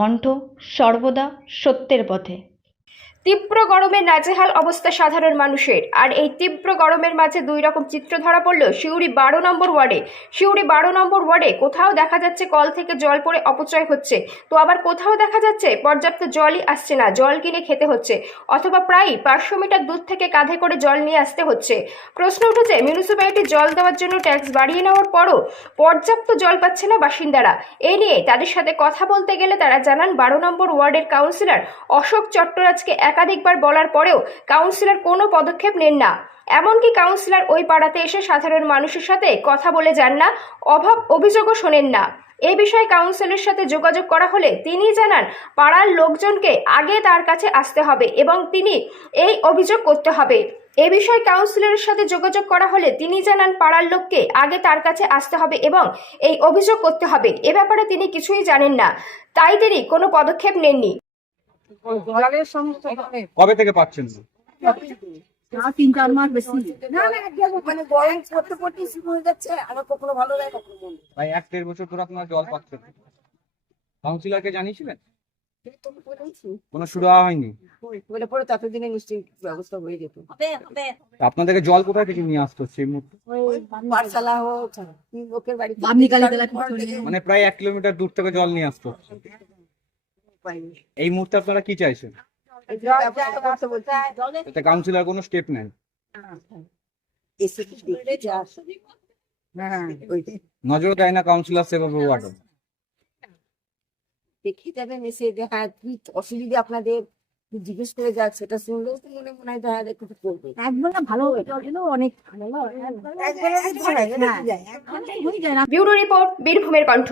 কণ্ঠ, সর্বদা সত্যের পথে। তীব্র গরমে নাজেহাল অবস্থা সাধারণ মানুষের। আর এই তীব্র গরমের মাঝে দুই রকম চিত্র ধরা পড়ল সিউড়ি 12 নম্বর ওয়ার্ডে। সিউড়ি 12 নম্বর ওয়ার্ডে কোথাও দেখা যাচ্ছে কল থেকে জল পড়ে অপচয় হচ্ছে, তো আবার কোথাও দেখা যাচ্ছে পর্যাপ্ত জলই আসছে না, জল কিনে খেতে হচ্ছে, অথবা প্রায় 500 মিটার দূর থেকে কাঁধে করে জল নিয়ে আসতে হচ্ছে। প্রশ্ন উঠেছে, মিউনিসিপ্যালিটি জল দেওয়ার জন্য ট্যাক্স বাড়িয়ে নেওয়ার পরও পর্যাপ্ত জল পাচ্ছে না বাসিন্দারা। এই নিয়ে তাদের সাথে কথা বলতে গেলে তারা জানান 12 নম্বর ওয়ার্ডের কাউন্সিলর অশোক চট্টরাজকে একাধিকবার বলার পরেও কাউন্সিলর কোনো পদক্ষেপ নেন না। এমনকি কাউন্সিলর ওই পাড়াতে এসে সাধারণ মানুষের সাথে কথা বলে যান না, অভাব অভিযোগও শোনেন না। এই বিষয়ে কাউন্সিলরের সাথে যোগাযোগ করা হলে তিনি জানান পাড়ার লোকজনকে আগে তার কাছে আসতে হবে এবং তিনি এই অভিযোগ করতে হবে। এ বিষয়ে কাউন্সিলরের সাথে যোগাযোগ করা হলে তিনি জানান পাড়ার লোককে আগে তার কাছে আসতে হবে এবং এই অভিযোগ করতে হবে। এ ব্যাপারে তিনি কিছুই জানেন না, তাই তিনি কোনো পদক্ষেপ নেননি। জলের সমস্যা কবে থেকে পাচ্ছেন? 3-4 মাস বেশি। মানে গরম পড়তে পড়তে শুরু হয়ে যাচ্ছে, আমার কখনো ভালো লাগে কখনো মন্দ। ভাই 1-1.5 বছর ধরে আপনারা জল পাচ্ছেন, কাউন্সিলরকে জানিয়েছিলেন? তো বলেছি, কোনো সুরাহা হয়নি? বলে পরে ততদিনে নিশ্চয়ই ব্যবস্থা হয়ে যেত। তা আপনাদেরকে জল কোথায় থেকে নিয়ে আসতে হচ্ছে এই মুহূর্তে? ওই পাঠশালা হোক, লোকের বাড়ি থেকে বামনি কালী তলা ঘর থেকে মানে প্রায় 1 কিলোমিটার দূর থেকে জল নিয়ে আসতে হচ্ছে। পাইনি। এই মুহূর্তে আপনারা কি চাইছেন? এই জল ব্যবস্থা করতে বলছি। এতে কাউন্সিলর কোনো স্টেপ নেন? এসে কি দেখতে যাস? হ্যাঁ, ওইটাই। নজর দেয় না কাউন্সিলর সেভাবে ওয়ার্ডে? দেখে যাবেন এসে যে হ্যাঁ কি অসুবিধা আপনাদের, জিজ্ঞেস করে যাক, সেটা শুনলেও তো মনে হয় যে হ্যাঁ কিছু করবে। একবার না ভালো হয়ে গেল, অনেক ভালো। একবার হয়ে যায়, হয়ে যায় না। ব্যুরো রিপোর্ট, বীরভূমের কণ্ঠ।